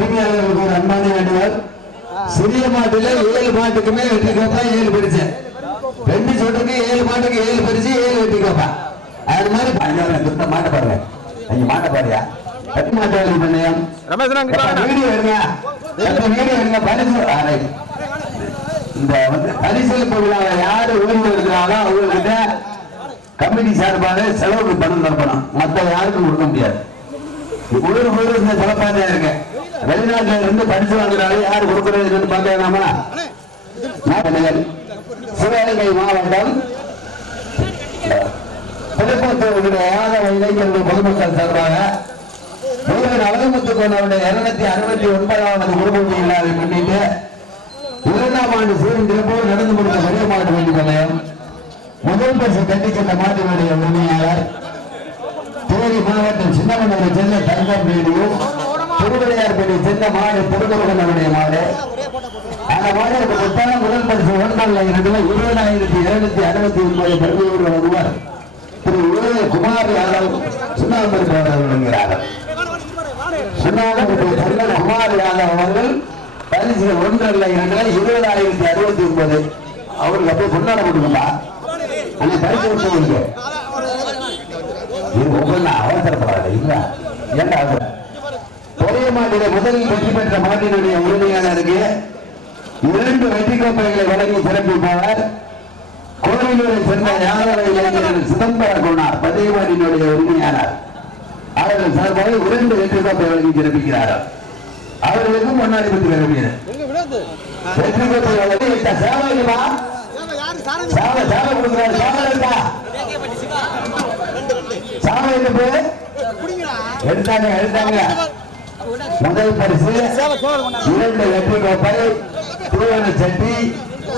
உரிமையாளர்களுக்கு ஒரு அன்பான வேண்டுகோள். சிறிய மாட்டுல 7 மாட்டுக்குமே வெற்றி கோப்பா 7 பரிசு, 2 சொட்டுக்கு 7 மாட்டுக்கு 7 பரிசு 7 வெற்றி கோப்பா. அது மாதிரி மாட்ட பாருங்க, நீங்க மாட்ட பாருயா கட்டி மாட்டு பண்ணையம் வீடியோ எடுங்க, வீடியோ எடுங்க. பரிசு இந்த பரிசளிப்பு விழாவை யாரு ஓய்வு எடுக்கிறாங்களோ அவங்ககிட்ட கமிட்டி சார்பாக செலவுக்கு பணம் தரப்படும், மற்ற யாருக்கும் கொடுக்க முடியாது. ஊருக்கு இந்த சிறப்பாக இருக்கு. வெளிநாட்டுல இருந்து பரிசு வாங்குறாங்க, யாரு கொடுக்கறது பாக்கலாமா? சிவகங்கை மாவட்டம் திருப்பத்தூர் யாதவ இளைஞர்கள் பொதுமக்கள் சார்பாக அழகுமுத்து கொண்டவருடைய 269வது குடும்ப விழாவை முன்னிட்டு 2ஆம் ஆண்டு சீரும் திருப்பூர் நடந்து முடிந்த பெரிய மாட்டு வண்டி பந்தயம் முதல் பரிசு தட்டி சென்ற மாட்டினுடைய உரிமையாளர் தேனி மாவட்டம் சின்னமனூரை சேர்ந்த தங்கம் ரேடியும் திருவிளையார்பேட்டை சேர்ந்த மாடு திருமுருகனுடைய மாடு. அந்த மாநிலத்துக்கு மொத்தம் முதல் பரிசு 20,769 பெருமையோடு வழங்குவார் திரு குமார் யாதவ் சுண்ணாம்பு வழங்குகிறார்கள். சுண்ணாம்பு குமார் யாதவ் அவர்கள் பரிசு 1,20,069 அவருக்கு அப்படியே கொண்டாட கொடுக்கும்பா. அந்த பரிசு விட்டு அவசரப்படாது இல்ல. பெரிய மாட்டில முதலில் வெற்றி பெற்ற மாட்டினுடைய உரிமையாளருக்கு 2 வெற்றி கோப்பைகளை வழங்கி சிறப்பிப்பவர் கோவிலூரை சேர்ந்த யாதவ இளைஞர்கள் சிதம்பர குணார் பதிவாடினுடைய உரிமையாளர். அவர்கள் சார்பாக 2 வெற்றி கோப்பை வழங்கி சிறப்பிக்கிறார்கள். அவர்களுக்கும் முன்னாடி பற்றி விரும்பியது வெற்றி கோப்பை வழங்கி சேவைமா சாவை சாவை கொடுக்கிறார். சாவை எடுத்தாங்க எடுத்தாங்க. முதல் பரிசு 2 வெற்றி கோப்பை திருவண்ண சட்டி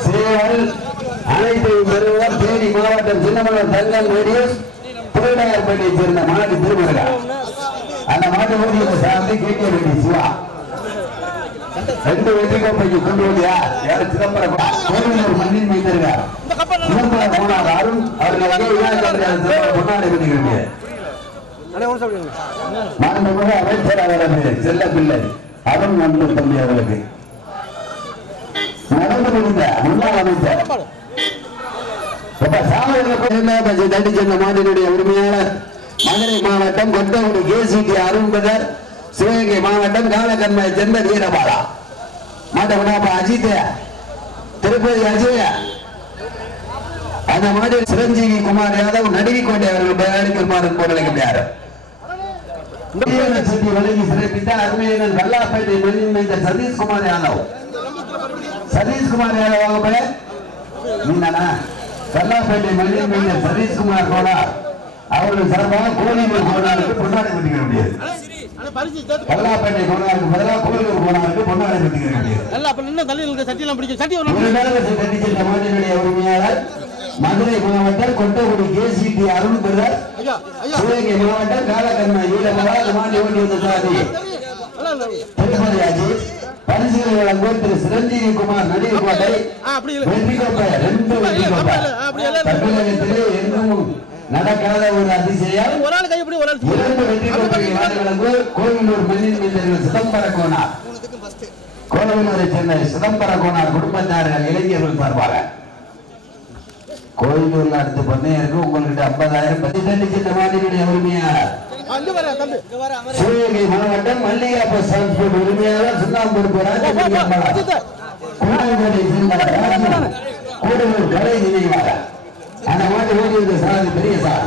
சேவல் அனைத்தையும் பெறுவர் தேனி மாவட்டம் சின்னமனூர் தங்கம் ரேடியோஸ் திருவிளையார்பேட்டையை சேர்ந்த மாட்டு திருமுருகா. அந்த மாட்டு ஊழியத்தை சார்ந்து கேட்க வேண்டிய சிவா 2 வெற்றி கோப்பைக்கு கொண்டு வந்தியா யாரு? சிதம்பரம் கோவிலூர் மண்ணின் மீதர்கள் சிதம்பரம் போனார் அருண் அவர்கள் கொண்டாடி பண்ணிக்கிறீங்க. மாண்புமிகு அமைச்சர் அவரது செல்ல பிள்ளை அருண் நண்பு தம்பி அவர்களுக்கு நடந்து முடிந்த முன்னாள் அமைச்சர் தட்டி சென்ற மாட்டினுடைய உரிமையாளர் மதுரை மாவட்டம் கொட்டகுடி கேசிடி அருண்பதர், சிவகங்கை மாவட்டம் காலக்கண்மையை சேர்ந்த வீரபாலா மாட்ட அஜித் திருப்பதி அஜய். அந்த மாதிரி சிரஞ்சீவி குமார் யாதவ் நடுவிக்கோட்டை அவர்கள் தயாரிக்குமாறு போராளிக்கிறார். வழங்கி சிறப்பித்த அருமையினர் கல்லாப்பேட்டை மண்ணின் சதீஷ்குமார் யாதவ். சதீஷ்குமார் யாதவ் நீதானா? கல்லாப்பேட்டை மண்ணின் சதீஷ்குமார் கோனார் அவர்கள் சார்பாக கோவிலூர் கோனாருக்கு பொன்னாடை கட்டிக்க முடியாது. கல்லாப்பேட்டை கோனாருக்கு பதிலாக கோவிலூர் கோனாருக்கு பொன்னாடை கட்டிக்க முடியாது. உரிமையாளர் மதுரை மாவட்டம் கொட்டகுடி கேசிடி அருண் பிரதர், சிவகங்கை மாவட்டம் காலக்கண்மை வீரமலா மாண்டி ஓட்டி சாதி திருப்பதி அஜித். பரிசுகளை வழங்குவோர் திரு சிரஞ்சீவி குமார் நடுவிக்கோட்டை வெற்றி கோப்பை 2 வெற்றி கோப்பை. தமிழகத்திலே எங்கும் நடக்காத ஒரு அதிசயம் 2 வெற்றி கோப்பையை வழங்குவோர் கோவிலூர் மண்ணின் மீதர்கள் சிதம்பர கோனார். கோவிலூரை சேர்ந்த சிதம்பர கோனார் குடும்பத்தார்கள் இளைஞர்கள் சார்பாக கோயிலூர்ல அடுத்த பண்ணையருக்கு உங்கள்கிட்ட 50,000 தட்டி சென்ற மாட்டினுடைய உரிமையாளர் சிவகங்கை மாவட்டம் மல்லிகாப்பு டிரான்ஸ்போர்ட் உரிமையாளர் சுண்ணாம்பு கூடலூர் கலை நினைவாளர். அந்த மாட்டு ஓடிய சாதி பெரிய சார்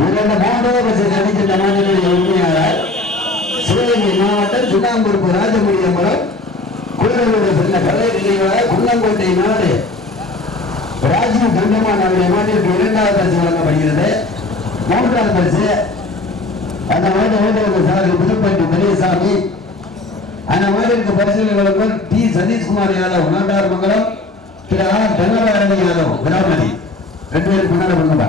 3வது பரிசு தட்டி சென்ற மாட்டினுடைய உரிமையாளர் சிவகங்கை மாவட்டம் சுண்ணாம்பு ராஜமுடி அம்பலம் கூடலூரை சேர்ந்த கலை நினைவாளர் குன்னங்கோட்டை நாடு ராஜீவ் கண்டமான் அவருடைய மாட்டிற்கு 2வது பரிசு வழங்கப்படுகிறது. 3வது பரிசு அந்த மாட்டு ஓட்டுநர் சாரதி புதுப்பட்டி பெரியசாமி. அந்த மாட்டிற்கு பரிசுகளை வழங்குவோர் டி சதீஷ்குமார் யாதவ் நாட்டார்மங்கலம், திரு ஆர் தனபாரணி யாதவ் விராமதி. 2 பேருக்கு முன்னாடி பண்ணுங்க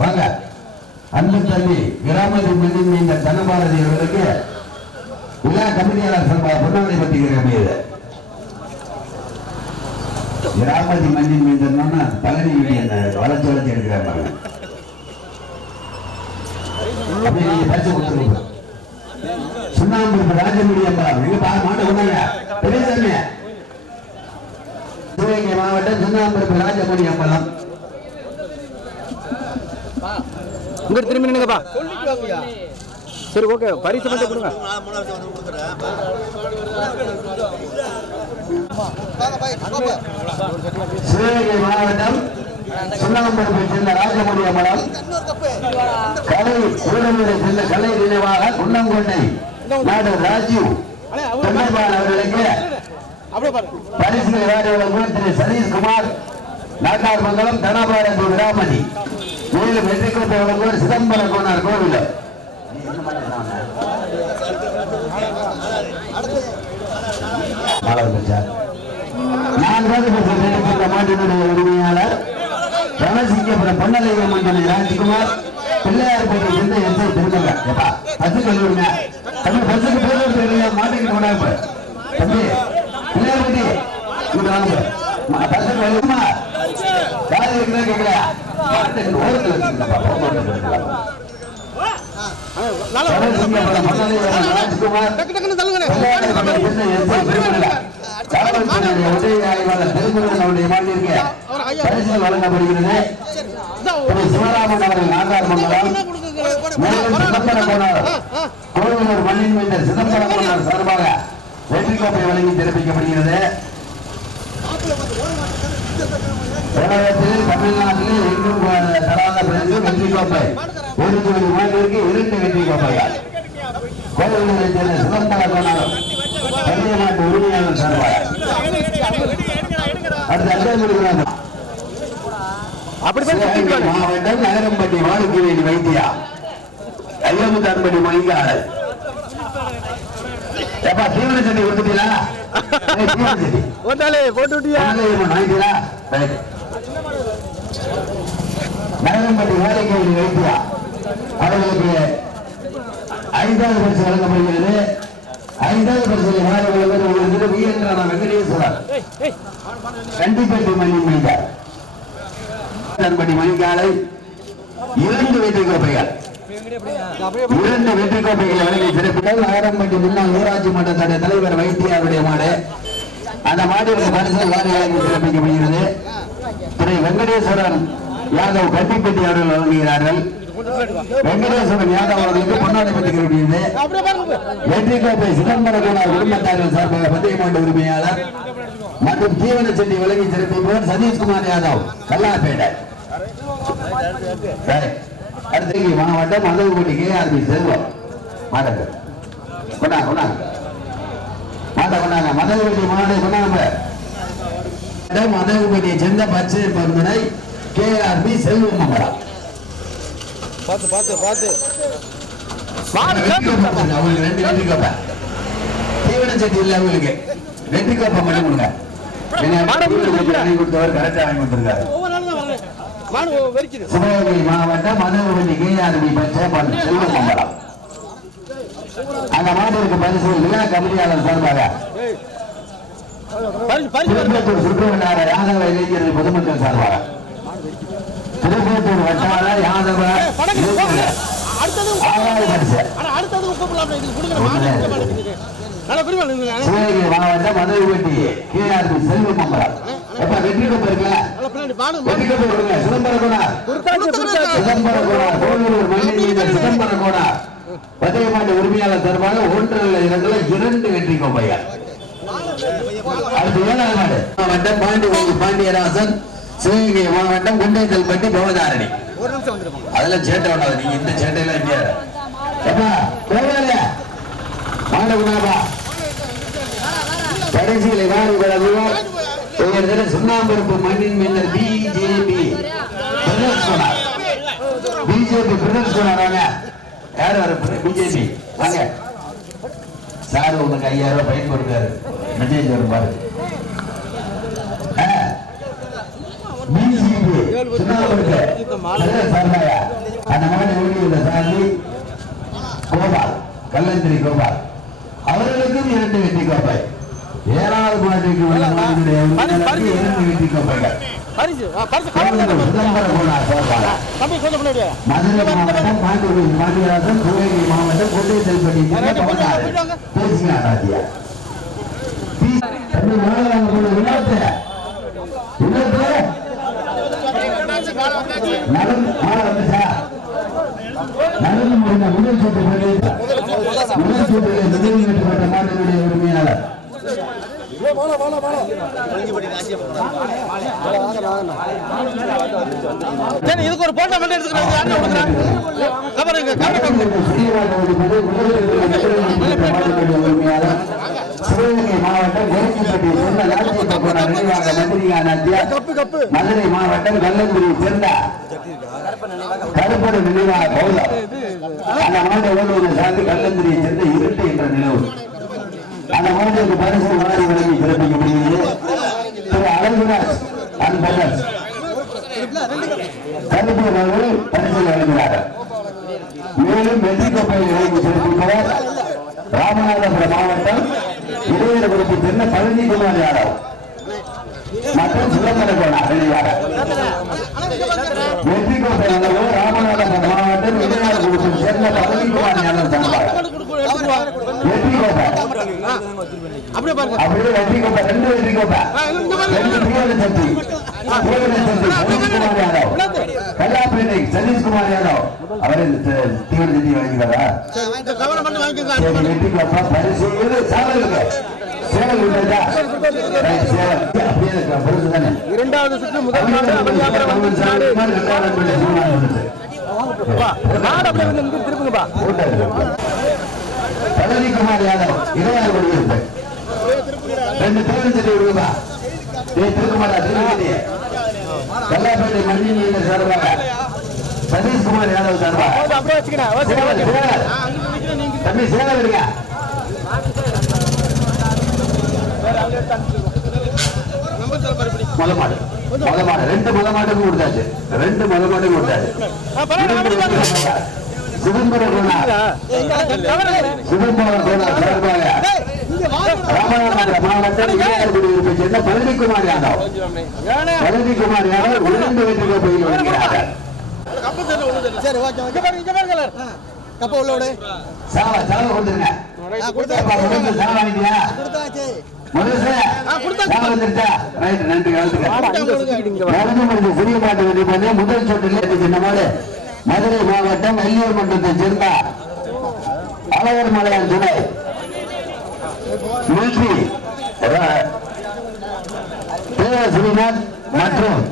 வாங்க. அன்பு தம்பி விராமதி மண்ணின் இந்த தனபாரதி அவர்களுக்கு விழா கமிட்டியாளர் சார்பாக பொன்னாடை பட்டிருக்கிறது. விராமதி மண்ணின் மீது பழனி வளர்ச்சி எடுக்கிறாங்க. அப்படியே பரிசு கொடுத்துருங்க. சுண்ணாம்பு ராஜமுடி அம்பலம் எங்க மாட்ட கொண்டாங்க பெரியசாமி. சிவகங்கை மாவட்டம் சுண்ணாம்பு ராஜமுடி அம்பலம். இங்க திரும்பி நின்னுங்கப்பா. சரி ஓகே பரிசு மட்டும் கொடுங்க. சிவகங்கை மாவட்டம் சுண்ணாம்பு சேர்ந்த ராஜமுடி அம்பலம் கலை ஊழலை சேர்ந்த கலை நினைவாக குன்னங்கொண்டை நாடு ராஜீவ் பெருமாள் அவர்களுக்கு பரிசுகளை வாரியுள்ள திரு சதீஷ்குமார் நாட்டார் மங்கலம் தனபாரதி விராமணி மேலும் வெற்றிக்கோட்டை வழங்குவர் சிதம்பரம் கோனார் கோவில். மாட்டினுடைய உரிமையாளர் ரணசிங்கபுரம் பொன்னலையம் மண்டல ராஜ்குமார் பிள்ளையார்பேட்டை சேர்ந்த எஸ் ஐ திருமங்க. எப்பா பசு கல்லூரிங்க தம்பி பசுக்கு பேர் தெரியல மாட்டிக்கிட்டு கொண்டாங்க தம்பி பிள்ளையார்பேட்டை பசு கல்லூரிமா யாரு இருக்குதா கேட்கல ஓரத்தில் ராஜ்குமார் வழங்கப்படுகிறது. சிவராமன் அவர்கள் நாகார் மண்டலம் கோவிலூர் மண்ணின் மீது சிதம்பரம் கோனார் சார்பாக வெற்றி கோப்பை வழங்கி தெரிவிக்கப்படுகிறது. தமிழகத்தில் தமிழ்நாட்டில் எங்கும் தராத பிறகு வெற்றி கோப்பை ஒரு ஜோடி மாட்டிற்கு 2 வெற்றி கோப்பைகள் கோவிலூரை சேர்ந்த சிதம்பரம் கோனார் தமிழ்நாட்டு உரிமையாளர் சார்பாக மாவட்டம் நகரம்பட்டி வாழுக்கிவேலி வைத்தியா ஐயமுத்தான்பட்டி மணிக்காளர். எப்பா தீவன சட்டி கொடுத்துட்டீங்களா? நகரம்பட்டி வாழுக்கிவேலி வைத்தியா அவர்களுக்கு 5வது பரிசு வழங்கப்படுகிறது. 5வது பரிசு மாறுவது வீரரான வெங்கடேஸ்வரர் கண்டிப்பட்டி மணி மீதார் பட்டி மணிக்காலை 2 வெற்றி கோப்பைகள் 2 வெற்றி கோப்பைகளை வழங்கி சிறப்பித்தால் நகரம்பட்டி முன்னாள் ஊராட்சி மன்ற தலைவர் வைத்தியாருடைய மாடு அந்த மாட்டிற்கு பரிசு வாரி வழங்கி சிறப்பிக்கப்படுகிறது. திரு வெங்கடேஸ்வரன் யாதவ் கண்டிப்பட்டி அவர்கள் வழங்குகிறார்கள். வெங்கடேஸ்வரன் யாதவ் அவர்களுக்கு பொன்னாடை பெற்றுகிறது. வெற்றி கோப்பை சிதம்பரம் கோனார் குடும்பத்தார்கள் சார்பாக பந்தய மாட்டு உரிமையாளர் மற்றும் தீவன செட்டி வழங்கி சிறப்பிப்பவர் சதீஷ்குமார் யாதவ் கல்லாப்பேட்டை. அடுத்த மாவட்டம் மதகுபட்டி KRB செல்வம் மாட்டங்க கொண்டாங்க மதகுபட்டி மாவட்ட கொண்டாங்க மதகுபட்டியை சேர்ந்த பச்சை பருமனை KRB செல்வம் மங்கலம். அவங்களுக்கு 2 வெற்றி கோப்பை தீவன செட்டி இல்லை அவங்களுக்கு வெற்றி கோப்பை மட்டும் கொடுங்க. கொடுத்தவர் கரெக்டா வாங்கி கொடுத்திருக்காரு. சிவகங்கை மாவட்டம் மதகுபட்டி KRB பச்சை செல்வம் மங்கலம் அந்த மாட்டிற்கு பரிசு விழா கமிட்டியாளர் சார்பாக திருப்பத்தூர் சுற்றுவட்டார யாதவ இளைஞர்கள் பொதுமக்கள் சார்பாக திருப்பத்தூர் வட்டார யாதவ சிவகங்கை மாவட்டம் மதகுபட்டி KRB செல்வம் மங்கலம். வெற்றி கோப்பை இருக்குல்ல வெற்றி கோப்பை கொடுங்க. சிதம்பரம் கோனார் கோவிலூர் மண்ணின் மீது சிதம்பரம் கோனார் பந்தய மாட்டு உரிமையாளர் சார்பாக 1 அல்ல 2 வெற்றி கோப்பைகள். அடுத்து 7வது மாடு மாவட்டம் பாண்டியராசன் சிவகங்கை மாவட்டம் குண்டைத்தல்பட்டி பவதாரணி. அதெல்லாம் சேட்டை வேண்டாது. நீங்க இந்த சேட்டையெல்லாம் இங்க மாடகுணாபா கடைசிகளை வாரி வழங்குவார் சுண்ணாம்பருப்பு மண்ணின் மீது பிஜேபி பிரதர்ஸ் சொன்னாங்க. யாரு வர பிஜேபி வாங்க சார் உங்களுக்கு 5000 ரூபாய் பயன் கொடுக்காரு மெசேஜ் வரும் பாரு. பிஜேபி சுண்ணாம்பருப்பு அந்த மாதிரி ஓடியுள்ள சார்லி கோபால் கல்லந்திரி கோபால் அவர்களுக்கும் 2 வெற்றி கோப்பை. 7வது மாட்டிற்கு 2 வெற்றி கோப்பைகள். சிதம்பர கோனார் சார்பாக மதுரை மாவட்டம் பாண்டியராஜன் பாண்டியராஜன் சிவகங்கை மாவட்டம் கொண்டை செல்படி பேசினார் ராஜியா நடந்து முடிந்த முதல் சுற்று முதல் சுற்றில் நிர்ணயிக்கப்பட்ட மாநில உரிமையாளர் இதுக்கு ஒரு போட்டோ மட்டும் எடுத்துக்கிறேன் சிவகங்கை மாவட்டம் கோரிக்கப்பட்டியை சேர்ந்த மதுரை மாவட்டம் கள்ளங்குடியை சேர்ந்த கருப்படு நினைவாக பௌதம் அந்த மாவட்ட ஓடுவதை சார்ந்து கள்ளங்குடியை சேர்ந்த இருட்டு என்ற நிலவு அந்த மாவட்டத்துக்கு பரிசு மாறி வழங்கி சிறப்பிக்கப்படுகிறது திரு அழகுராஜ் அன்பர் கருப்பு அவர்கள் பரிசு வழங்குகிறார்கள். மேலும் வெற்றி கோப்பையை வழங்கி சிறப்பிப்பவர் ராமநாதபுரம் மாவட்டம் இடையர் குறிப்பு சேர்ந்த பழனிக்குமார் யாதவ் மற்றும் சிதம்பர கோனார் நினைவாளர். வெற்றி கோப்பை அளவில் ராமநாதபுரம் மாவட்டம் இடையர் குறிப்பு சேர்ந்த பழனிக்குமார் யாதவ் சார்பாக வெற்றி கோப்பை அப்படியே வெற்றி கோப்பை ரெண்டு வெற்றி கோப்பை ரெண்டு பிரியலட்சத்தி சதீஷ்குமார் யாதவ் கல்லாப்பேட்டை சதீஷ்குமார் யாதவ் அவரை தீவிரத்தி வாங்கிக்கிறாரா வெற்றி கோப்பை பரிசு இரண்டாவது சுற்று முதல் திருப்புங்கப்பா பழனிக்குமார் யாதவ் இடையாறு குடியிருப்பு ரெண்டு பேருந்து விடுவா திருக்குமாரா திருப்பதி கல்லாப்பேட்டை மண்ணின் சார்பாக சதீஷ்குமார் யாதவ் சார்பாக தம்பி சேவை இருங்க மலமாடு ரெண்டு மலமாட்டுக்கும் கொடுத்தாச்சு ரெண்டு மலமாட்டுக்கும் கொடுத்தாச்சு சிதம்பர கோனார் சார்பாக ராமநாதபுரம் மாவட்டம் இடையாறுகுடியிருப்பை சேர்ந்த பழனிக்குமார் யாதவ் இரண்டு வெற்றி கோப்பையில் வருகிறார்கள். சாவா கொடுத்துருங்க சிறிய மாட்டு வெற்றி பண்ணி முதல் சுற்றில் சின்னமாடு மதுரை மாவட்டம் வெள்ளியூர் மன்றத்தை சேர்ந்த அழகர் மலையான் துணை மில்ட்ரி ஸ்ரீநாத் மற்றும்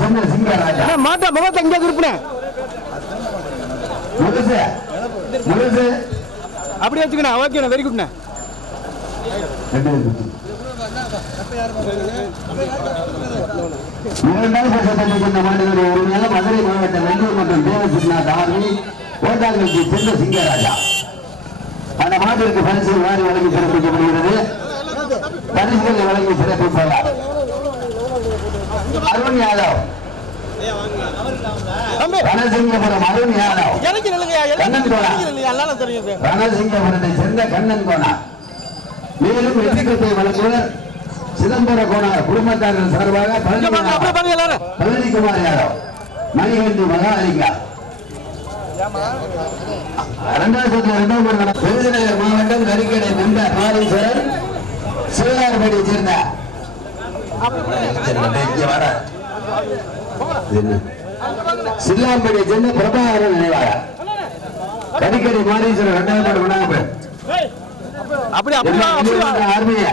சேர்ந்த சிங்கராஜா மாட்டா முகத்தை இங்கே இருப்பேன் முழுசு அப்படியே வச்சுக்கண்ணா ஓகேண்ணா வெரி குட்ண்ணா இரண்டாவது பட்சத்தில் மாநில உரிமையாளர் மதுரை மாவட்டம் வெள்ளூர் மற்றும் தேவசிநாத் ஆர்மி கோட்டாங்கல்ஜி சேர்ந்த சிங்கராஜா அந்த மாட்டிற்கு பரிசு வாரி வழங்கி சிறப்பிக்கப்படுகிறது. பரிசுகளை வழங்கி சிறப்பிப்பவர் அருண் யாதவ் ரணசிங்கபுரம் அருண் யாதவ் கண்ணன் கோனா ரணசிங்கபுரத்தை சேர்ந்த கண்ணன் கோனா. மேலும் வெற்றிக்கத்தை வழங்குவர் சிதம்பர கோனார் குடும்பத்தார்கள் சார்பாக பழனிக்குமார் யாதவ் மணிகண்டி மகாலிங்கா. விருதுநகர் மாவட்டம் கரிக்கடை மெம்பர் மாரீஸ்வரன் சிவகார்பேட்டை சேர்ந்த சில்லாம்பேட்டை சேர்ந்த பிரபாகரன் நினைவாளர் கரிக்கடை மாரீஸ்வரன் இரண்டாவது வணக்கம் ஆர்மிய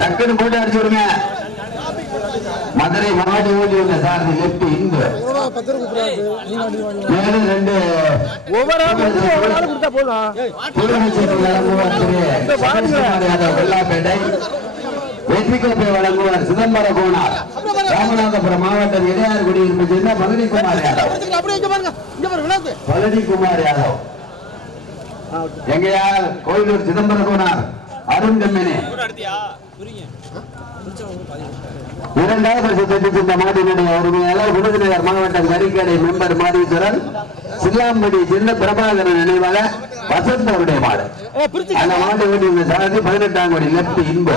டக்குன்னு போட்டு அடிச்சு விடுங்க. மதுரை மாவட்ட ஊழியர் சார்ந்த லெப்ட் இன்பு மேலும் ரெண்டு வெள்ளாப்பேட்டை வெற்றி கோப்பை வழங்குவார் சிதம்பர கோனார் ராமநாதபுரம் மாவட்டம் இடையாறு குடியிருப்பு சேர்ந்த பழனிக்குமார் யாதவ் எங்கயா கோயிலூர் சிதம்பர கோனார் அருண் கம்பெனி இரண்டாவது இந்த மாட்டினுடைய உரிமையாளர் விருதுநகர் மாவட்டம் கரிக்கடை மெம்பர் மாரீஸ்வரன் சில்லாம்படி சின்ன பிரபாகரன் நினைவாக வசந்த் அவருடைய மாடு. அந்த மாட்டை ஓட்டி சாரதி 18ஆம் கோடி லெப்ட் இன்பு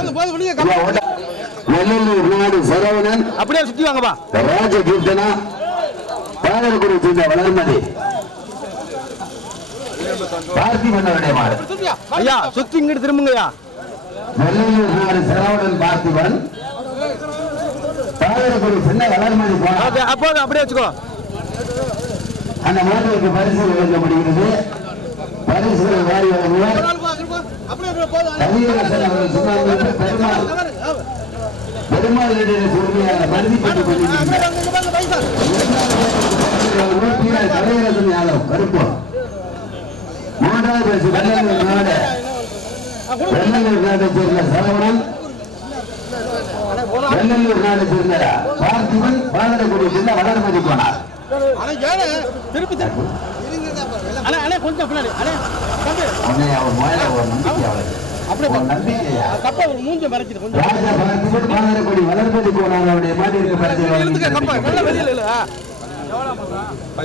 வெள்ளூர் மாடு சரவணன் அப்படியே சுத்தி வாங்கப்பா. ராஜ கீர்த்தனா பாதரக்குடி சேர்ந்த வளர்மதி பார்த்திபனுடைய மாடு. ஐயா சுத்தி இங்கிட்டு திரும்புங்கய்யா. வெள்ளையூர் நாடு சரவணன் பார்த்திபன் பாதரக்குடி சின்ன வளர்மதி போன அப்போது அப்படியே வச்சுக்கோ. அந்த மாட்டுக்கு பரிசு வழங்கப்படுகிறது. பரிசுகளை வாரி வழங்குவார் கவியரசன் அவர்கள் சொன்னாங்க. பெருமாள் உரிமையாளர் மருதிப்பட்டு கொண்டிருக்கிறார் கவியரசன் யாதவ் கருப்பு. மூன்றாவது பரிசு வெள்ளலூர் நாடு வெள்ளலூர் நாட்டை சேர்ந்த சரவணன் வெள்ளலூர் நாட்டை சேர்ந்த பார்த்திபன் பாதரக்குடி சேர்ந்த வளர்மதி போனார்.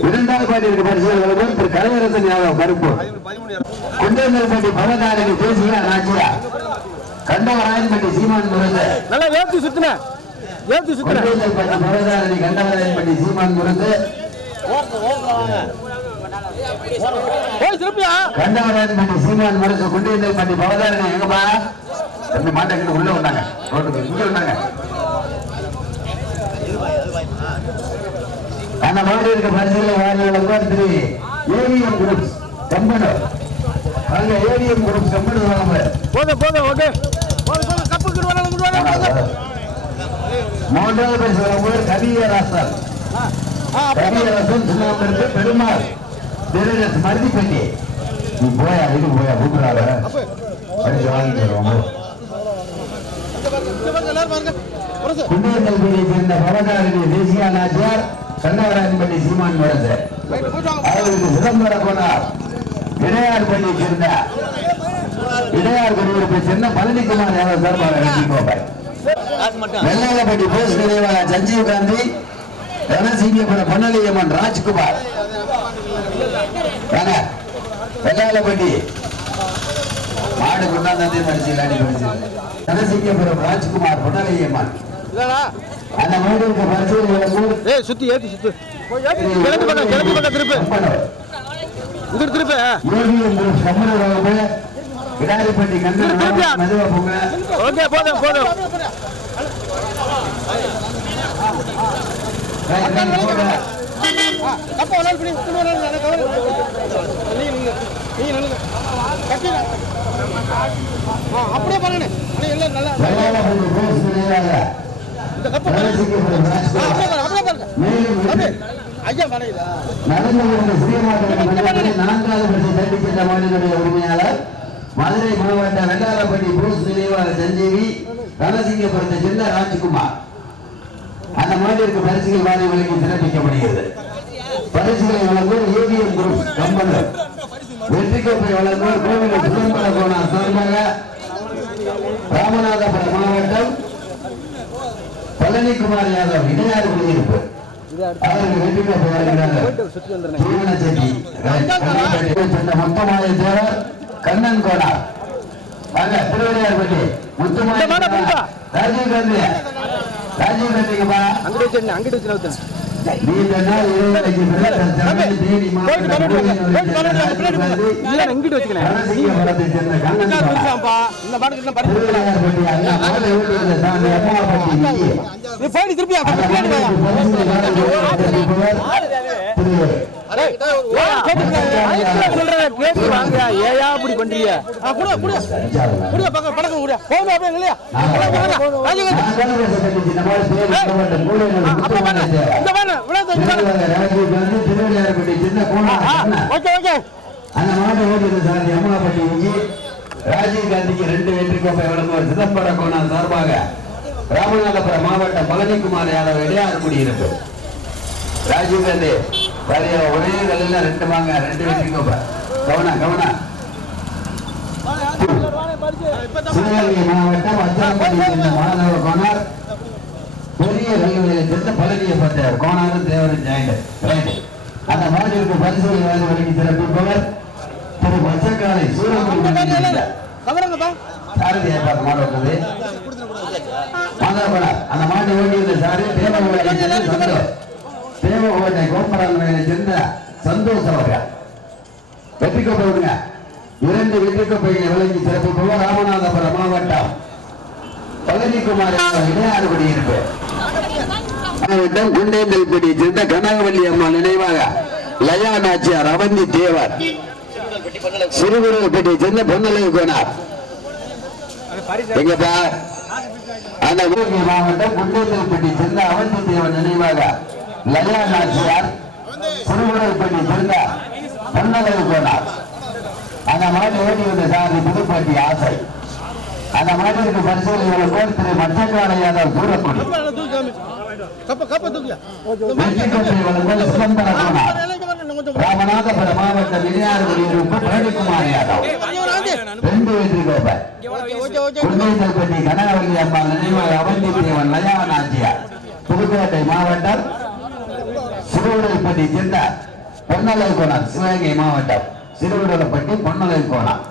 இரண்டாவது பாட்டிற்கு பரிசீலனை திரு கலையரசன் யாதவ் கருப்பு. குண்டேந்தல்பட்டி பவதாரணி பேசுகிற நாச்சியா கண்டவராயன்பட்டி சீமான் முரசு. நல்லா வேர்த்து சுத்தின வேர்த்து சுத்தின குண்டேந்தல்பட்டி பவதாரணி கண்டவராயன்பட்டி சீமான் முரசு. கண்டவராயன்பட்டி சீமான் முரசு குண்டேந்தல்பட்டி பவதாரணி எங்கப்பா ரெண்டு மாட்டை உள்ள வந்தாங்க. ரோட்டுக்கு இங்க வந்தாங்க. அந்த மாடு இருக்க பரிசீலனை வாரியாளர் திரு ஏவிஎம் குரூப் கம்பெனி. அங்க ஏவிஎம் குரூப் கம்பெனி போதும் போதும் ஓகே. மூன்றாவது பரிசு வரும்போது கவியரசன் கவியரசன் சுண்ணாம்பு பெருமாள் திருநெல்வேலி மருதிப்பட்டி. நீ போயா இது போயா கூப்பிடாத பரிசு வாங்கி தருவோம். குண்டேந்தல்பட்டியை சேர்ந்த பவதாரணி தேசியா நாச்சியார் கண்டவராயன்பட்டி சீமான் முரசு. அவருக்கு சிதம்பர கோனார் இடையார்பட்டியை சேர்ந்த இடையார் குடியிருப்பை சேர்ந்த பழனிக்குமார் யாதவ் சார்பாக வெற்றி கோப்பை. வெள்ளாளப்பட்டி போஸ்ட் நினைவாளர் சஞ்சீவ் காந்தி ரணசிங்கபுர பொன்னலியம்மன் ராஜ்குமார். வெள்ளாளப்பட்டி மாடு கொண்டாந்தே பரிசு ரணசிங்கபுரம் ராஜ்குமார் பொன்னலியம்மன். அந்த மாடுக்கு பரிசீலனை சுத்தி ஏத்தி சுத்து கிளம்பி பக்கம் திருப்பு இங்கிட்டு திருப்பு. கிடாரிப்பட்டி கந்தன் மெதுவா போங்க. ஓகே போதும் போதும். அப்படியே பாருங்க. உரிமையாளர் மதுரை மாவட்ட வெள்ளாளப்பட்டி போஸ் நினைவாளர் சஞ்சீவி ரணசிங்கபுரத்தை சேர்ந்த ராஜ்குமார். அந்த மாட்டிற்கு பரிசுகள் வாரி வழங்கி சிறப்பிக்கப்படுகிறது. பரிசுகளை வழங்குவோர் ஏவிஎம் குரூப் கம்பெனி. வெற்றி கோப்பை வழங்குவோர் கோவில் சிதம்பர கோனார் சார்பாக ராமநாதபுரம் மாவட்டம் பழனிக்குமார் யாதவ் இடையாறு குடியிருப்பு. அவருக்கு வெற்றி கோப்பை வழங்குகிறார் ஜீவனச்செட்டி முத்தமாய தேவர் கண்ணன் கோனார். திருவிளையார்பட்டி முத்துமாய ராஜீவ் காந்தி ராஜீவ் காந்திக்குப்பா அங்கிட்டு வச்சு நீண்ட நாள் இளைஞருக்கு தேனி மாவட்ட இங்கிட்டு வச்சுக்கிறேன். ரணசிங்கபுரத்தை சேர்ந்த கண்ணன் திருவிளையார்பட்டி அந்த மாலை ஏயா அப்படி பண்றீங்க? அந்த மாட்டை ஓட்டுறது சாந்தி அம்மாப்பட்டி ராஜீவ் காந்திக்கு 2 வெற்றி கோப்பை வழங்குவார் சிதம்பர கோனார் சார்பாக ராமநாதபுரம் மாவட்டம் பழனிக்குமார் யாதவ் இடையாறு குடியிருப்பு. ராஜீவ் காந்தி ஒரே கல்ல 2 வாங்க 2 வெற்றி கோப்பை. Kavanaugh Kavanaugh. சிவகங்கை மாவட்டம் அச்சாரப்பள்ளி சேர்ந்த மாணவ கோனார் பெரிய கல்லூரியை சேர்ந்த பழனியப்பட்ட கோனாரும் தேவரும் ஜாயிண்ட். அந்த மாநிலத்துக்கு பரிசுகளை வாங்கி வழங்கி சிறப்பிப்பவர் திரு பச்சக்காலை சூரமணி. சாரதி ஏற்பாடு மாடு வந்தது மாதாபுரம் அந்த மாட்டை ஓட்டியது சாரி தேவகோட்டை கோபுரம் சேர்ந்த சந்தோஷம் அவர்கள் வெற்றி கோப்பை விடுங்க 2 வெற்றி கோப்பைகளை விளங்கி சிறப்பிப்பவர் ராமநாதபுரம் மாவட்டம் பழனிக்குமார் இடையாறு குடியிருப்பு மாவட்டம் குண்டேந்தல்படி சேர்ந்த கனகவல்லி அம்மா நினைவாக லயா நாச்சியார் அவந்தி தேவர் சிறுகுருப்பட்டி சேர்ந்த பொன்னலை கோனார் எங்கப்பா அந்த மாவட்டம் குண்டேந்தல்பட்டி சேர்ந்த அவந்தி தேவர் நினைவாக லயா நாச்சியார் சிறுகுருப்பட்டி சேர்ந்த பொன்னலை கோனார் அந்த மாட்டு ஓட்டி வந்த சாதி புதுப்பாட்டி ஆசை அந்த மாட்டிற்கு பரிசோதனை கோர் திரு மச்சக்கால யாதவ் சூரக்குடி ராமநாதபுரம் மாவட்டம் இளையாறு குடியிருப்பு பழனிக்குமார் யாதவ் 2 வெற்றி கோப்பை குண்டேந்தல்பட்டி கனகவல்லி அம்மா நினைவாக அவந்தி தேவன் லயா நாச்சியார் புதுக்கோட்டை மாவட்டம் சிறுவடல்பட்டி சேர்ந்த பொன்னலை கோனார் சிவகங்கை மாவட்டம் சிறுவடல்பட்டி பொன்னலை கோனார்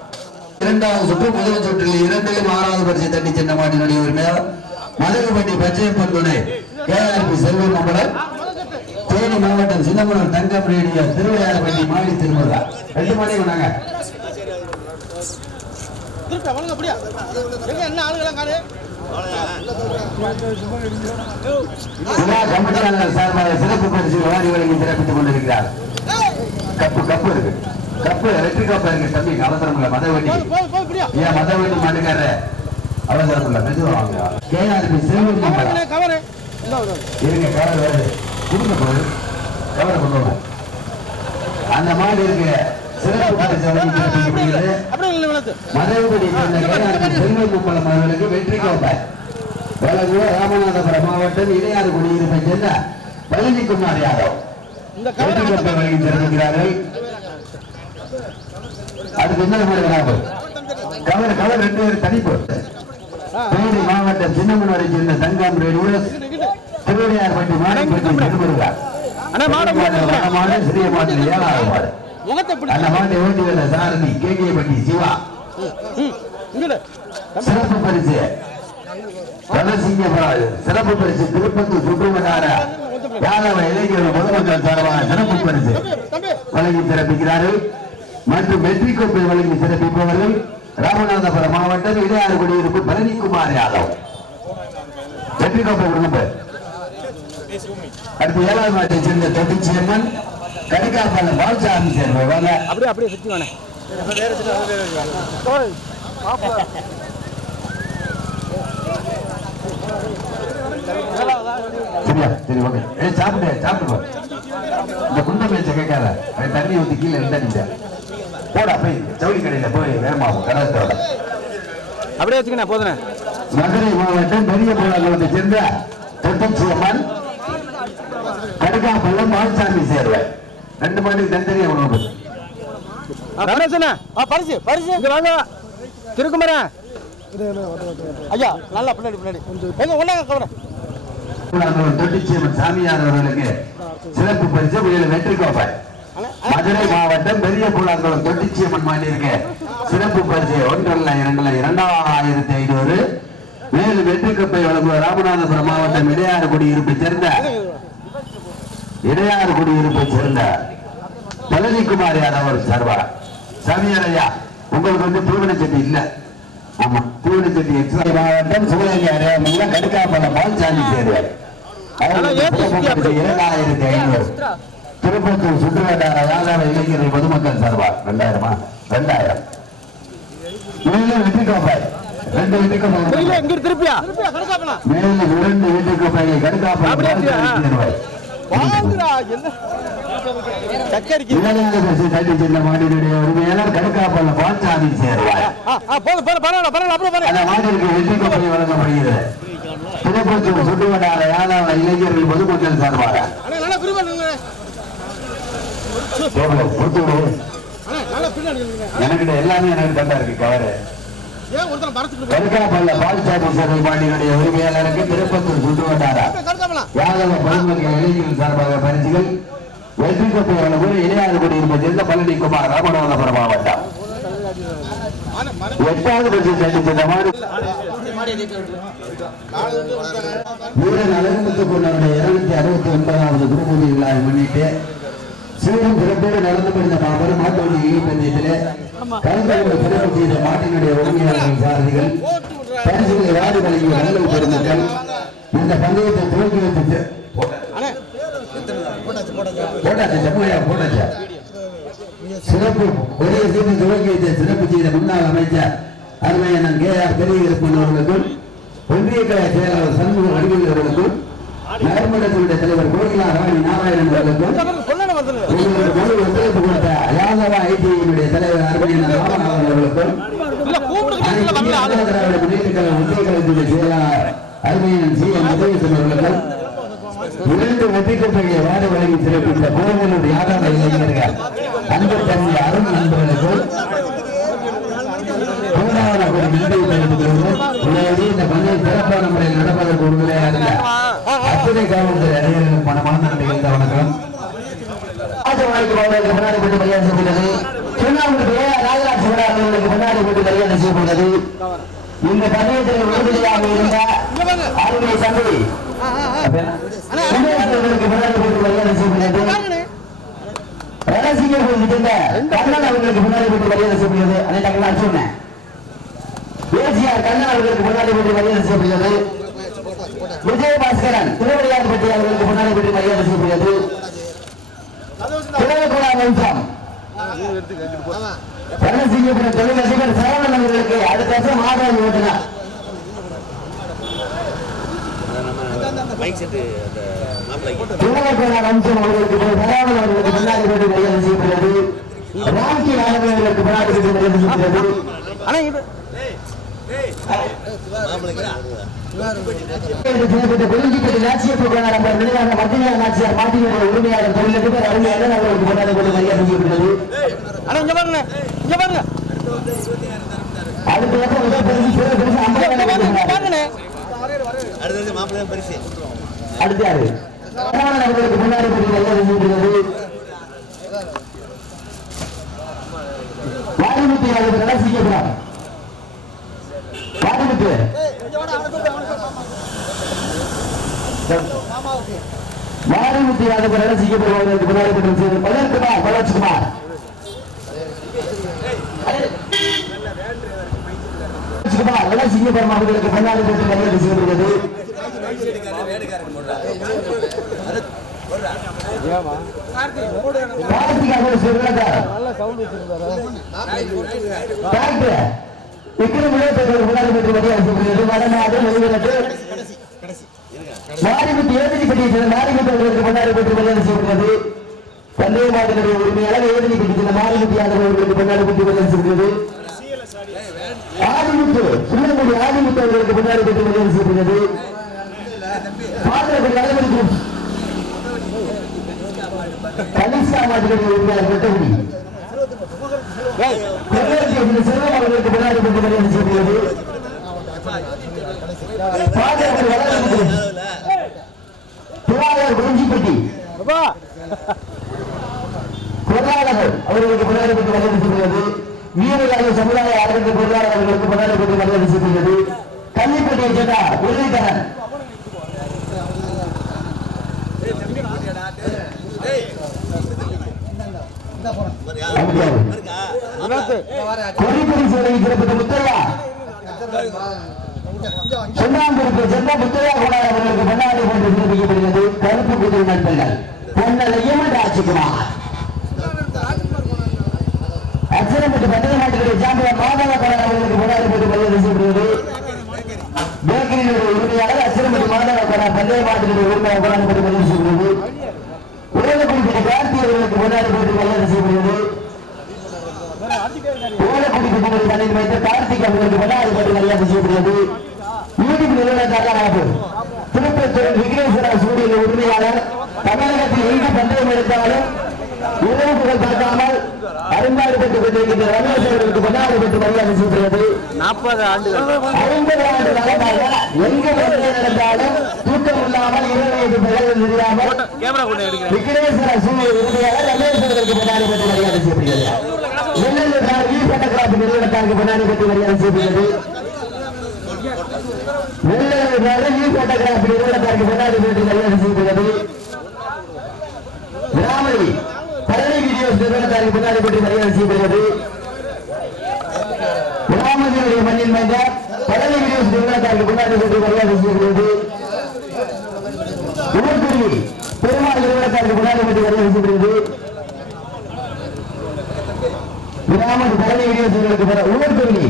2வது சுற்று முதல் சுற்றில் 2லும் 6வது பரிசை தட்டி சென்ற மாட்டினுடைய உரிமையாளர் மதுரைப்பட்டி பச்சையப்பன் துணை கேஆர்பி செல்வம் மம்பலம் தேனி மாவட்டம் சின்னமனூர் தங்கம் ரேடியோ திருவையாறுபட்டி மாடி திருமுருகா 2 மாடி கொண்டாங்க கமிட்டியாளர் சார்பாக சிறப்பு பரிசு வாரி வழங்கி சிறப்பித்துக் கொண்டிருக்கிறார் கப்பு இருக்கு கப்பு வெற்றி கப்பா இருக்கு தம்பி அவசரம் இல்ல மதவெட்டி ஏன் மதவெட்டி மாட்டுக்கார அவசரம் இல்ல மெதுவா வாங்க கேஆர்பி செல்வம் இருங்க கவர் வருது கொடுக்க போது கவர் கொண்டு அந்த மாடு இருக்கு சிறப்பு பரிசு மதவெட்டி கேஆர்பி செல்வம் மம்பலம் அவர்களுக்கு வெற்றி கோப்பை வழங்குவோர் ராமநாதபுரம் மாவட்டம் இளையாறு குடியிருப்பை சேர்ந்த பழனிக்குமார் யாதவ் வெற்றி கோப்பை வழங்கி சிறப்பிக்கிறார்கள் அதுக்கு என்ன கவர் 2 பேர் தனிப்பு தேனி மாவட்டம் சின்னமனூரை சேர்ந்த தங்கம் ரேடியோ திருவையாறுபட்டி மாடு சிறிய மாட்டில் 7வது மாடு அந்த மாட்டை ஓட்டி வந்த சாரதி கேகேபட்டி சிவா சிறப்பு பரிசு சிறப்பு பரிசு திருப்பத்தூர் சுற்றுவட்டார யாதவ இளைஞர்கள் பொதுமக்கள் சார்பாக சிறப்பு பரிசு வழங்கி சிறப்பிக்கிறார்கள் மற்றும் வெற்றி கோப்பை வழங்கி சிறப்பிப்பவர்கள் ராமநாதபுரம் மாவட்டம் இளையாறு குடியிருப்பு பழனிக்குமார் யாதவ் வெற்றி கோப்பை கொடுங்க. அடுத்து 7வது மாட்டை சேர்ந்த தொட்டிச்சியம்மன் கடிகாப்பாளர் பால்சாமி சேர்வாங்க அப்படியே சுத்தி வாங்க சரியா சரி ஓகே சாப்பிட்டு இந்த குண்ட பேச்ச கேட்காத தண்ணி ஊத்தி கீழே இருந்தா போடா போய் ஜவுளி கடையில போய் வேகமாகும் கடத்தோட அப்படியே வச்சுக்கணும் போதுனே. மதுரை மாவட்டம் பெரிய போராட்டத்தை சேர்ந்த தொட்டிச்சியம்மன் கடுக்காப்பள்ளம் பால்சாமி சேர்வை 2 மாட்டுக்கு தனித்தனியா உணவு பரிசு பரிசு வாங்க திருக்குமரன் ஐயா நல்லா பின்னாடி தொட்டிச்சியம்மன் சாமியார் அவர்களுக்கு சிறப்பு பரிசு 7 வெற்றி கோப்பை. மதுரை மாவட்டம் பெரிய பூலாங்குளம் தொட்டிச்சியம்மன் மாநில சிறப்பு பரிசு 1 அல்ல 2 அல்ல 2500 மேலும் வெற்றி கோப்பை வழங்குவோர் ராமநாதபுரம் மாவட்டம் இடையாறு குடியிருப்பை சேர்ந்த பழனிக்குமார் யாதவர் சார்பாக சாமியார் ஐயா உங்களுக்கு வந்து தீவன சட்டி இல்ல ஆமா தீவன சட்டி மாவட்டம் சிவகங்கை அடையாளம் கடுக்காப்பள்ளம் பால்சாமி சேர்வார் 2500 திருப்பத்தூர் சுற்றுவட்டார யாதவ இளைஞர்கள் பொதுமக்கள் சார்பார் 2000 மேலும் வெற்றி கோப்பை 2 வெற்றி கோப்பை மேலும் 2 வெற்றி கோப்பையை கடுக்காப்பள்ளம் சேர்வார் மாநில உரிமையாளர் கடுக்காப்பள்ளம் பால்சாமி சேர்வார் அந்த மாநிலக்கு வெற்றி கோப்பை வழங்கப்படுகிறது. திருப்பத்தூர் சுற்றுவட்டார யாதவ இளைஞர்கள் பொதுமக்கள் சார்பாக எனக்கு எல்லாமே எனக்கு தந்தா இருக்கு கவரு கடுக்காப்பள்ள பால்சாமி சேவை மாநில உரிமையாளருக்கு திருப்பத்தூர் சுற்றுவட்டார யாதவ பொதுமக்கள் இளைஞர்கள் சார்பாக பரிசுகள் வெற்றி கோப்பை வழங்குவோர் இளையாறு குடியிருப்பை சேர்ந்த பழனிக்குமார் ராமநாதபுரம் மாவட்டம் 8வது பரிசு சந்தித்த மாடு வீரன் அழகுமுத்து கொண்டவருடைய 269வது குருமூர்த்தி விழாவை முன்னிட்டு சீரும் சிறப்போடு நடந்து முடிந்த மாபெரும் மாட்டு ஈடுபந்தயத்திலே கலந்து கொண்டு சிறப்பு செய்த மாட்டினுடைய உரிமையாளர்கள் சாரதிகள் பரிசுகளை வாரி வழங்கிய நல்ல பெருமக்கள் இந்த பந்தயத்தை துவக்கி வைத்து போட்டாச்சா சிறப்பு ஒரே செய்தி துவக்கி வைத்த சிறப்பு செய்த முன்னாள் அமைச்சர் அருமையண்ணன் KR பெரியகருப்பன் அவர்களுக்கும் ஒன்றிய கழக செயலாளர் சண்முக வடிவில் அவர்களுக்கும் நகர்மன்றத்தினுடைய தலைவர் கோகிலா ராணி நாராயணன் அவர்களுக்கும் ஒத்துழைப்பு கொடுத்த யாதவ ஐடியினுடைய தலைவர் அருமையண்ணன் ராமநாதன் அவர்களுக்கும் முன்னேற்ற கழக ஒன்றிய கழகத்தினுடைய செயலாளர் அருமையண்ணன் CM உதயசன் அவர்களுக்கும் 2 வெற்றிக்கொள்கையை வாரி வழங்கி சிறப்பித்த கோவிலூர் யாதவ இளைஞர்கள் அன்பு தம்பி அருண் நண்பர்களுக்கும் இந்த பந்தயம் சிறப்பான முறையில் நடப்பதற்கு உறுதுணையாக இருந்த அத்துணை காவல்துறை அதிகாரிகளுக்கு மனமார்ந்த நன்றிகள். வணக்கம். முன்னாடி போட்டு மரியாதை செய்யப்பட்டது. திருவண்ணாமலை ராஜராஜ அவர்களுக்கு முன்னாடி போட்டு மரியாதை செய்யப்பட்டது. இந்த பந்தயத்தில் உறுதுணையாக இருந்த அருமை தம்பி முன்னாடி போட்டு மரியாதை செய்யப்பட்டது. ரகசியம் கண்ணன் அவர்களுக்கு முன்னாடி போட்டு மரியாதை செய்யப்படுகிறது. அனைத்து அடிச்சுனேன் ஏசிஆர் கண்ணன் அவர்களுக்கு முன்னாடி போட்டு மரியாதை செய்யப்படுகிறது. விஜயபாஸ்கரன் திருவிளையாட்டுப்பட்டி அவர்களுக்கு முன்னாடி போட்டு மரியாதை செய்யப்படுகிறது. திருவள்ளுவர் வம்சம் ரகசியபுரம் தொழிலதிபர் சரவணன் அவர்களுக்கு அடுத்த வருஷம் ஆதரவு ஓட்டினார். திருவள்ளுவர் வம்சம் அவர்களுக்கு சரவணன் அவர்களுக்கு முன்னாடி போட்டு மரியாதை செய்யப்படுகிறது. ராக்கி அவர்களுக்கு முன்னாடி போட்டு மரியாதை செய்யப்படுகிறது. உரிமையாளர் தொழிலதிபர் அருமையாளர் அவர்களுக்கு முன்னாடி போட்டு மரியாதை செய்யப்படுகிறது. அடுத்து யாரு அவர்களுக்கு முன்னாடி போட்டு மரியாதை செய்யப்படுகிறது. வாரிமுத்தி அவர்கள் ரகசியபுரம் வாரிமுத்து மாரிமுத்தி யாதவர் ரகசியபுரம் முன்னாடி போட்டு பலர்குமார் பலச்சுகுமார் ரகசியபுரம் அவர்களுக்கு முன்னாடி போட்டு மரியாதை செய்யப்படுகிறது. மாரிமுத்து ஏதினிப்பட்டி மாரிமுத்து அவர்களுக்கு முன்னாடி போட்டு மரியாதை செய்யப்படுகிறது. பந்தய மாட்டினுடைய உரிமையாளர் ஏதினிப்பட்டி மாரிமுத்து யாதவ் அவர்களுக்கு முன்னாடி போட்டு மரியாதை செய்யப்படுகிறது. ஆதிமுத்து சுள்ளங்குடி ஆதிமுத்து அவர்களுக்கு முன்னாடி போட்டு மரியாதை செய்யப்படுகிறது. கலிஸ்கா மாட்டினுடைய உரிமையாளர் வெட்டகுடி செல்வம் அவர்களுக்கு முன்னாடி போட்டு மரியாதை செய்யப்படுகிறது. குறிஞ்சிப்பட்டி பொருளாளர்கள் அவர்களுக்கு முன்னாடி போட்டு மரியாதை செய்யப்படுகிறது. வீரர்கள் சமுதாய அரங்கு பொருளாளர்களுக்கு முன்னாடி போட்டு மரியாதை செய்யப்படுகிறது. கள்ளிப்பட்டியை சேர்ந்த உறுதித்தரன் கொடிப்படி சேவை சிறப்பு முத்தையா சுண்ணாம்புக்கு சென்ற முத்தையா குமார் அவர்களுக்கு முன்னாடி கொண்டு சிறப்பிக்கப்படுகிறது. கருப்பு குதிரை நண்பர்கள் பொன்னலையும் ராஜ்குமார் அச்சரப்பட்டு பந்தய நாட்டுடைய சாம்பியன் மாதவ கலர் அவர்களுக்கு முன்னாடி போட்டு மரியாதை செய்யப்படுகிறது. பேக்கரியினுடைய உரிமையாளர் அச்சரப்பட்டு மாதவ கலர் பந்தய நாட்டுடைய உரிமையாளர் முன்னாடி போட்டு மரியாதை செய்யப்படுகிறது. உலகக்குடிப்பட்ட கார்த்தி அவர்களுக்கு முன்னாடி போட்டு மரியாதை செய்யப்படுகிறது. ஓலக்குடிப்பட்ட தலைமை வைத்த கார்த்திக் அவர்களுக்கு முன்னாடி போட்டு மரியாதை செய்யப்படுகிறது. யூடியூப் நிறுவனத்தாக திருப்பத்தூர் விக்னேஸ்வர சூரிய உரிமையாளர் தமிழகத்தில் எங்கு பந்தயம் எடுத்தாலும் உறவுகள் பார்க்காமல் அரும்பாடு பெற்றுக் கொண்டிருக்கின்ற ரமேஷ் அவர்களுக்கு முன்னாடி பெற்று மரியாதை செய்யப்படுகிறது. 40 ஆண்டுகள் 50 ஆண்டு காலமாக எங்கு பந்தயம் நடந்தாலும் தூக்கம் இல்லாமல் இரவு பெயர்கள் தெரியாமல் விக்னேஸ்வர சூரிய உரிமையாளர் ரமேஷ் அவர்களுக்கு முன்னாடி பெற்று மரியாதை செய்யப்படுகிறது. போட்டோகிராஃபி நிறுவனத்தாருக்கு பொன்னாடி பெற்று மரியாதை செய்யப்படுகிறது. வெள்ளூர் போட்டோகிராஃபி நிறுவனத்தாருக்கு பொன்னாடி பெற்று மரியாதை செய்யப்படுகிறது. ராமலி பழனி வீடியோஸ் நிறுவனத்தாருக்கு பொன்னாடி பெற்று மரியாதை செய்யப்படுகிறது. ராமலியுடைய மண்ணில் மைந்த பழனி வீடியோஸ் நிறுவனத்தாருக்கு பொன்னாடி பெற்று மரியாதை செய்யப்படுகிறது. ஊர்குருவி பெருமாள் நிறுவனத்தாருக்கு பொன்னாடி பெற்று மரியாதை செய்யப்படுகிறது. கிராமத்து பழனி வீடியோஸ் ஊர்குருவி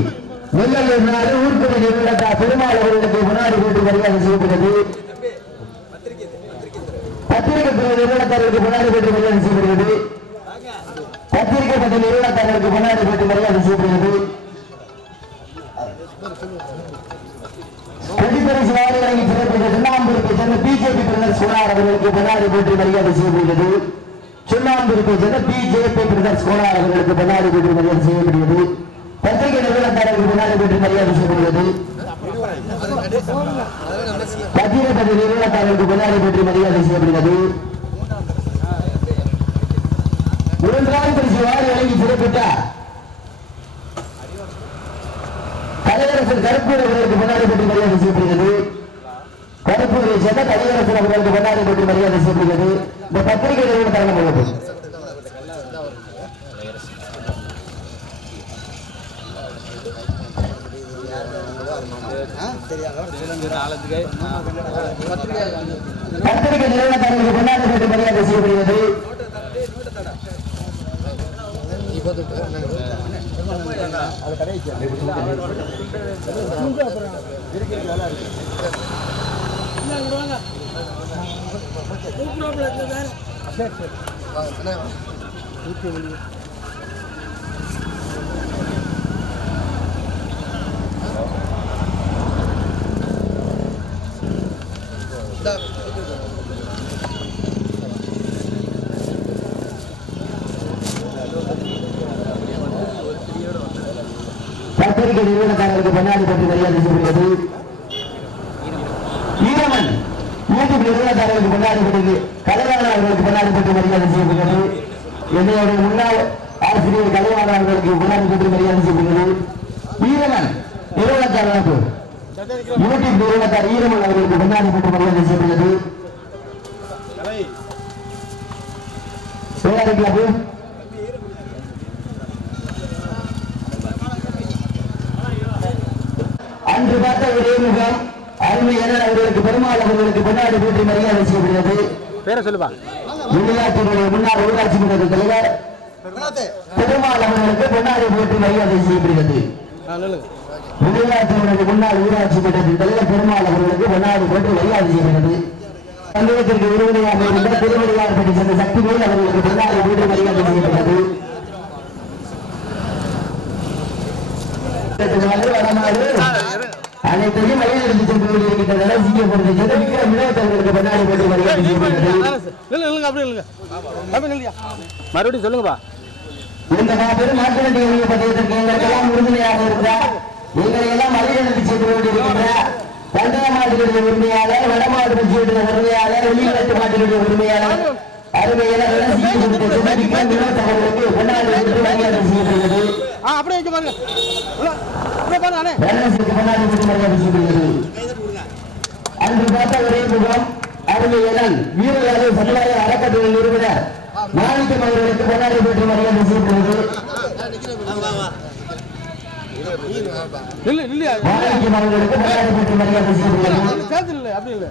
வெள்ளலூர் நாடு ஊர்குருவி நிறுவனத்தார் பெருமாள் அவர்களுக்கு பொன்னாடி பெற்று மரியாதை செய்யப்படுகிறது. பத்திரிகை துறை நிறுவனத்தாருக்கு பொன்னாடி பெற்று மரியாதை செய்யப்படுகிறது. பத்திரிகை பற்றி நிறுவனத்தாருக்கு பொன்னாடி பெற்று மரியாதை செய்யப்படுகிறது. கொடிப்பரிசு வாரி வழங்கி சிறப்பித்த சுண்ணாம்பூருக்கு சென்ற பிஜேபி பிரதர் சோனார் அவர்களுக்கு பொன்னாடி பெற்று மரியாதை செய்யப்படுகிறது. சுண்ணாம்பூருக்கு சென்ற பிஜேபி பிரதர் சோனார் அவர்களுக்கு பொன்னாடி பெற்று மரியாதை செய்யப்படுகிறது. பத்திரிகை நிறுவனத்தாருக்கு பொன்னாடி பெற்று மரியாதை செய்யப்படுகிறது. பத்திரிகை பற்றி நிறுவனத்தாருக்கு பொன்னாடி பெற்று மரியாதை செய்யப்படுகிறது. மூன்றாவது பரிசு வாரி வழங்கி சிறப்பித்தார் கலையரசர் கருப்பூர் அவர்களுக்கு பொன்னாடி பெற்று மரியாதை செய்யப்படுகிறது. கருப்பூரை சேர்ந்த கலையரசர் அவர்களுக்கு பொன்னாடி பெற்று மரியாதை செய்யப்படுகிறது. இந்த பத்திரிகை நிறுவனத்தார்கள் உள்ளது. பத்திரிகை நிறுவனத்தார்களுக்கு பொன்னாடி பெற்று மரியாதை செய்யப்படுகிறது. பத்திரிகை நிறுவனத்தார்களுக்கு பொன்னாடி பெற்று மரியாதை செய்யப்படுகிறது. ஈரமன் யூடியூப் நிறுவனத்தார்களுக்கு பொன்னாடி பெற்று கலைவாணர் அவர்களுக்கு பொன்னாடி பெற்று மரியாதை செய்யப்படுகிறது. என்னுடைய முன்னாள் ஆசிரியர் கலைவாணர் அவர்களுக்கு பொன்னாடி பெற்று மரியாதை செய்யப்படுகிறது. ஈரமன் நிறுவனத்தார்களுக்கு யூடியூப் நிறுவனத்தார் ஈரமன் அவர்களுக்கு பொன்னாடி பெற்று மரியாதை செய்யப்படுகிறது. அன்று பார்த்த ஒரே முகம் அருமையான அவர்களுக்கு பெருமாள் அவர்களுக்கு பொன்னாடி பெற்று மரியாதை செய்யப்படுகிறது. பேரை சொல்லுவா. விளையாட்டுடைய முன்னாள் ஊராட்சி மன்ற தலைவர் பெருமாள் அவர்களுக்கு பொன்னாடி பெற்று மரியாதை செய்யப்படுகிறது. விளையாட்டுடைய முன்னாள் ஊராட்சி மன்றத்தின் தலைவர் பெருமாள் அவர்களுக்கு பொன்னாடி பெற்று மரியாதை செய்யப்படுகிறது. சந்தேகத்திற்கு விருதுரையாக இருந்த திருவடியார்பட்டி சென்ற சக்திவேல் அவர்களுக்கு பொன்னாடி பெற்று மரியாதை செய்யப்பட்டது. அனைத்தையும் வழிநடத்தி சென்று கொண்டிருக்கின்றன. சிங்கப்பூருக்கு சென்ற விக்ரம் வினோதர்களுக்கு பொன்னாடி பெற்று மரியாதை செய்யப்பட்டது. மறுபடியும் சொல்லுங்கப்பா. இந்த மாபெரும் மாற்று வண்டி பந்தயத்திற்கு எங்களுக்கெல்லாம் உறுதுணையாக இருந்தார். எங்களை எல்லாம் வழிநடத்தி சென்று கொண்டிருக்கின்ற பந்தய மாட்டுடைய உரிமையாளர், வடமாடு பட்சியுடைய உரிமையாளர், வெளிநாட்டு மாட்டுடைய உரிமையாளர் அருமையான வினோதர்களுக்கு பொன்னாடி பெற்று மரியாதை செய்யப்படுகிறது. அன்று பார்த்த ஒரே முகம் அருமையனன் வீரராஜ சமுதாய அறக்கட்டளை நிறுவனர் மாணிக்கம் அவர்களுக்கு பொன்னாடி பெற்று மரியாதை செய்யப்படுகிறது. மாணிக்கம் அவர்களுக்கு பொன்னாடி பெற்று மரியாதை செய்யப்படுகிறது.